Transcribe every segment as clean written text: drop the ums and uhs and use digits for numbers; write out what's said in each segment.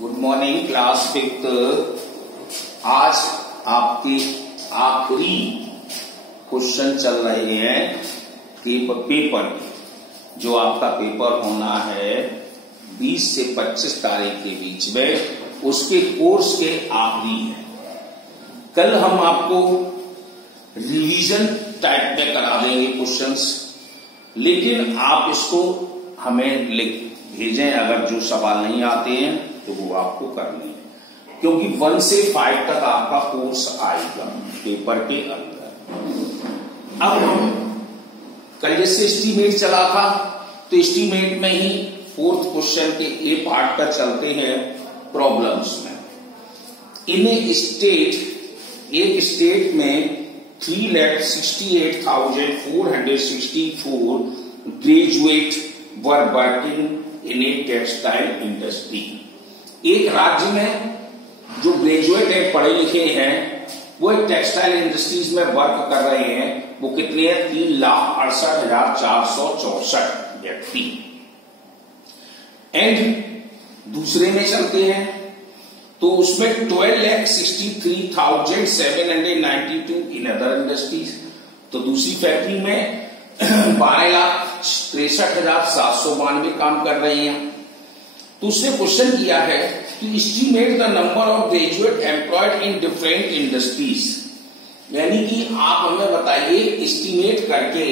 Good morning class fifth. आज आपके आखिरी क्वेश्चन चल रहे हैं पेपर जो आपका पेपर होना है 20 से 25 तारीख के बीच में, उसके कोर्स के आखिरी है। कल हम आपको रिवीजन टाइप में करा देंगे क्वेश्चंस, लेकिन आप इसको हमें लिख भेजें अगर जो सवाल नहीं आते हैं तो वो आपको करने हैं, क्योंकि 1 से 5 तक आपका कोर्स आएगा पेपर के अंदर। अब हम कल जैसे एस्टीमेट चला था तो एस्टीमेट में ही 4th क्वेश्चन के ए पार्ट पर चलते हैं प्रॉब्लम्स में। इन एक स्टेट में 3,68,464 graduate were working in a textile industry. एक राज्य में जो ग्रेजुएट है, पढ़े लिखे हैं, वो एक टेक्सटाइल इंडस्ट्रीज में वर्क कर रहे हैं। वो कितने हैं? 3,68,464 व्यक्ति। एंड दूसरे में चलते हैं तो उसमें 12,63,792 इन अदर इंडस्ट्रीज। तो दूसरी फैक्ट्री में 12,63,792 काम कर रहे हैं। तो उसने क्वेश्चन किया है कि estimate the number of graduate employed in different industries, यानी कि आप हमें बताइए एस्टीमेट करके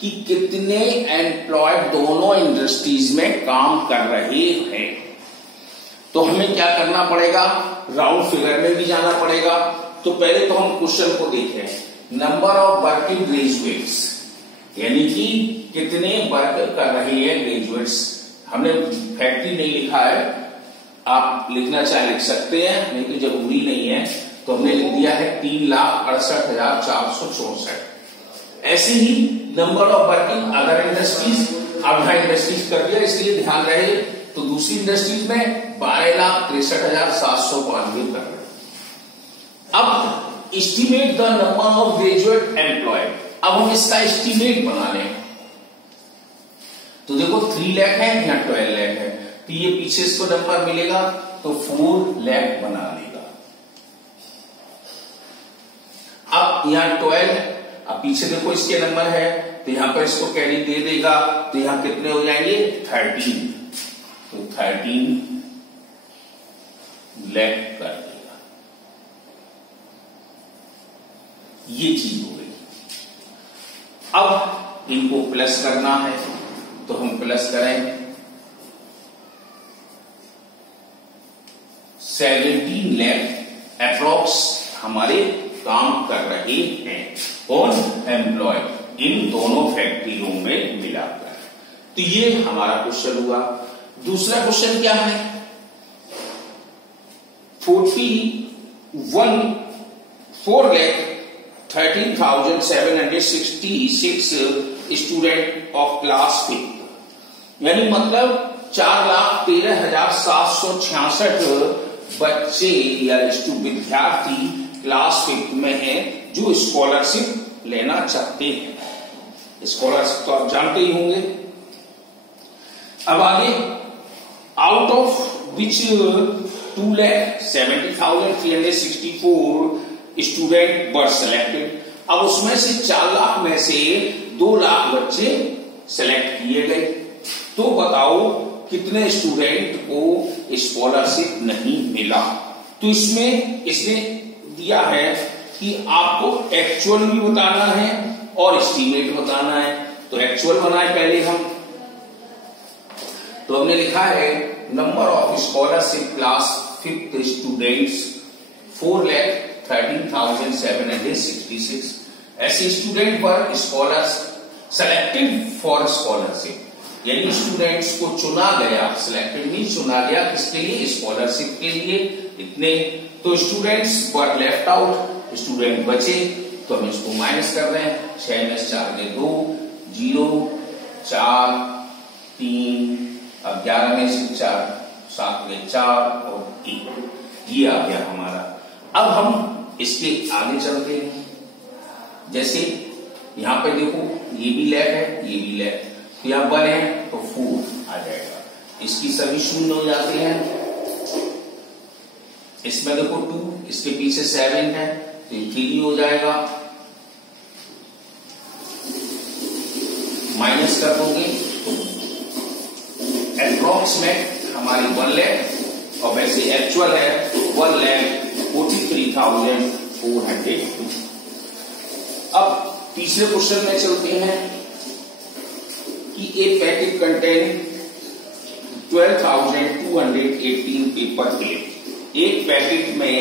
कि कितने एम्प्लॉयड दोनों इंडस्ट्रीज में काम कर रहे हैं। तो हमें क्या करना पड़ेगा? राउंड फिगर में भी जाना पड़ेगा। तो पहले तो हम क्वेश्चन को देखें, नंबर ऑफ वर्किंग ग्रेजुएट्स, यानी कि कितने वर्क कर रहे हैं ग्रेजुएट्स। हमने फैक्ट्री नहीं लिखा है, आप लिखना चाहे लिख सकते हैं, नहीं तो जरूरी नहीं है। तो हमने लिख दिया है 3,68,464। ऐसे ही number of working other industries, अब यहां इंडस्ट्रीज कर दिया इसलिए ध्यान रहे। तो दूसरी इंडस्ट्रीज में 12,63,792 कर रहे। अब estimate the number of graduate employed. अब हम इसका एस्टीमेट बना लें। तो देखो 3 लाख है, यहाँ 12 लाख है, तो ये पीछे इसको नंबर मिलेगा तो 4 लाख बना लेगा। अब यहाँ 12, अब पीछे देखो इसके नंबर है तो यहां पर इसको कैरी दे देगा, तो यहां कितने हो जाएंगे? 13। तो 13 लाख कर देगा। ये चीज हो गई। अब इनको प्लस करना है तो हम प्लस करें। 17 लाख अप्रोक्स हमारे काम कर रहे हैं कौन? एम्प्लॉय, इन दोनों फैक्ट्रियों में मिलाकर। तो ये हमारा क्वेश्चन हुआ। दूसरा क्वेश्चन क्या है? 4,13,766 स्टूडेंट ऑफ क्लास 5, यानी मतलब 4,13,766 बच्चे या विद्यार्थी क्लास 5 में हैं जो स्कॉलरशिप लेना चाहते हैं। स्कॉलरशिप तो आप जानते ही होंगे। अब आगे, out of which 2,70,364 student were selected. अब उसमें से 4 लाख में से 2 लाख बच्चे सिलेक्ट किए गए। तो बताओ कितने स्टूडेंट को स्कॉलरशिप नहीं मिला। तो इसमें इसने दिया है कि आपको एक्चुअल भी बताना है और एस्टीमेट बताना है। तो एक्चुअल बनाए पहले हम। तो हमने लिखा है number of scholarship class 5th students 4,13,766। ऐसे स्टूडेंट पर स्कॉलर्स सेलेक्टेड फॉर स्कॉलरशिप, यानी स्टूडेंट्स को चुना गया, सिलेक्टेड नहीं चुना गया, किसके लिए? स्कॉलरशिप के लिए। इतने तो students were left out, student बचे। तो हम इसको माइनस कर रहे हैं। 6 में 4 के 2, 0, 4, 3, अब 11 में से 4, 7 में 4 और 1, ये आ गया हमारा। अब हम इसके आगे चलते हैं। जैसे यहां पे देखो ये भी लैक है, ये भी लैक, तो यहां 1 है तो 4 आ जाएगा। इसकी सभी शून्य हो जाते हैं। इसमें देखो 2, इसके पीछे 7 है तो ये 3 हो जाएगा, माइनस कर दोगे तो अप्रोक्सीमेट हमारी 1 लाख और वैसे एक्चुअल है 1,43,402। अब तीसरे क्वेश्चन में चलते हैं कि ए पैकेट कंटेन 12,218 पेपर क्लिप। एक पैकेट में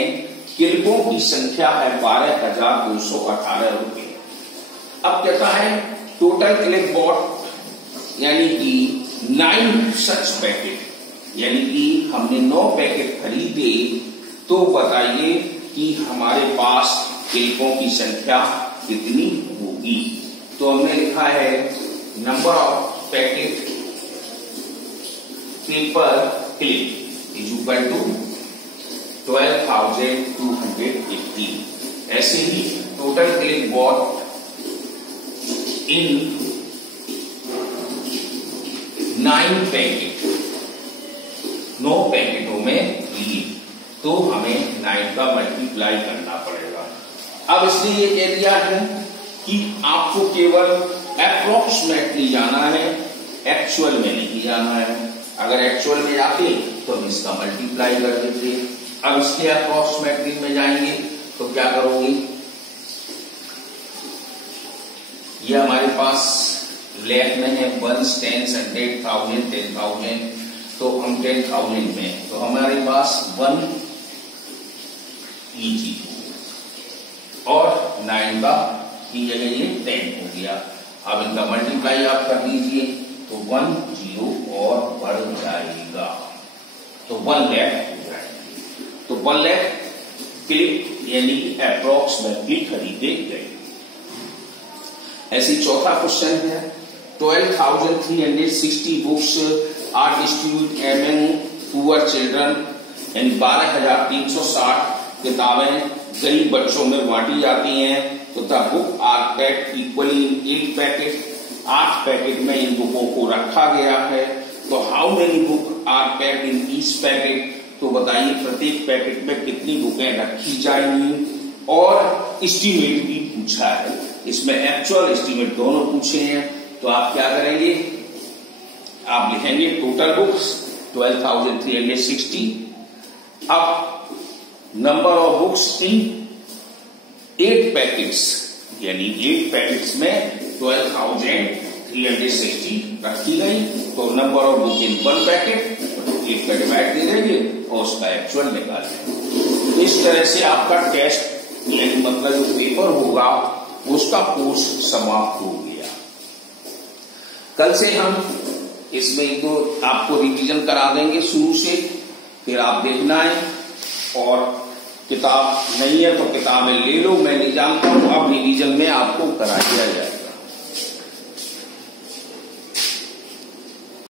क्लिपों की संख्या है 12,218 रुपए। अब कहता है टोटल क्लिप बॉट यानी कि 9 सच पैकेट, यानी कि हमने 9 पैकेट खरीदे, तो बताइए कि हमारे पास क्लिपों की संख्या कितनी होगी। तो हमने लिखा है number of packet paper clip is equal to 12,218। ऐसे ही total clip bought in 9 packet, 9 पैकेटों में ली, तो हमें 9 का मल्टीप्लाई करना पड़ेगा। अब इसलिए ये कह दिया है कि आपको केवल अप्रोक्सीमेटली जाना है, एक्चुअल में नहीं जाना है। अगर एक्चुअल में जाते तो हम इसका मल्टीप्लाई कर देते। अब इसके अप्रोक्सीमेटली में जाएंगे तो क्या करोगे, ये हमारे पास लैख में है 1, 10, 100, 1000, 10,000, तो हम 10,000 में, तो हमारे पास 1 लीजिए और 9 का की जगह ये 10 हो गया। अब इनका मल्टीप्लाई आप कर दीजिए तो 1 0 और बढ़ जाएगा, तो 1 लाख हो जाएगी। तो 1 लाख क्लिप यानी अप्रोक्सीमेटली खरीदे गए। ऐसी चौथा क्वेश्चन है 12,360 books are distributed among poor children, यानी 12,360 किताबें गरीब बच्चों में बांटी जाती हैं। तो the book are packed equally in 8 packet, 8 packet में इन बुकों को रखा गया है। तो how many book are packed in each packet, तो बताइए प्रत्येक पैकेट में कितनी बुकें रखी जाएंगी। और एस्टीमेट भी पूछा है, इसमें एक्चुअल एस्टीमेट दोनों पूछे हैं। तो आप क्या करेंगे, आप लिखेंगे टोटल बुक्स 12,360। अब number of books in 8 packets, यानी 8 पैकेट्स में 12,360 रखी गई, तो number of book in 1 packet 8 का डिवाइड दे देंगे और उसका एक्चुअल निकाल लेंगे। इस तरह से आपका टेस्ट यानी मतलब जो पेपर होगा उसका कोर्स समाप्त हो गया। कल से हम इसमें 1-2 आपको रिवीजन करा देंगे शुरू से, फिर आप देखना है। और किताब नहीं है तो किताबें ले लो, मैं नहीं जानता हूं, अब रिवीजन में आपको करा दिया जाए।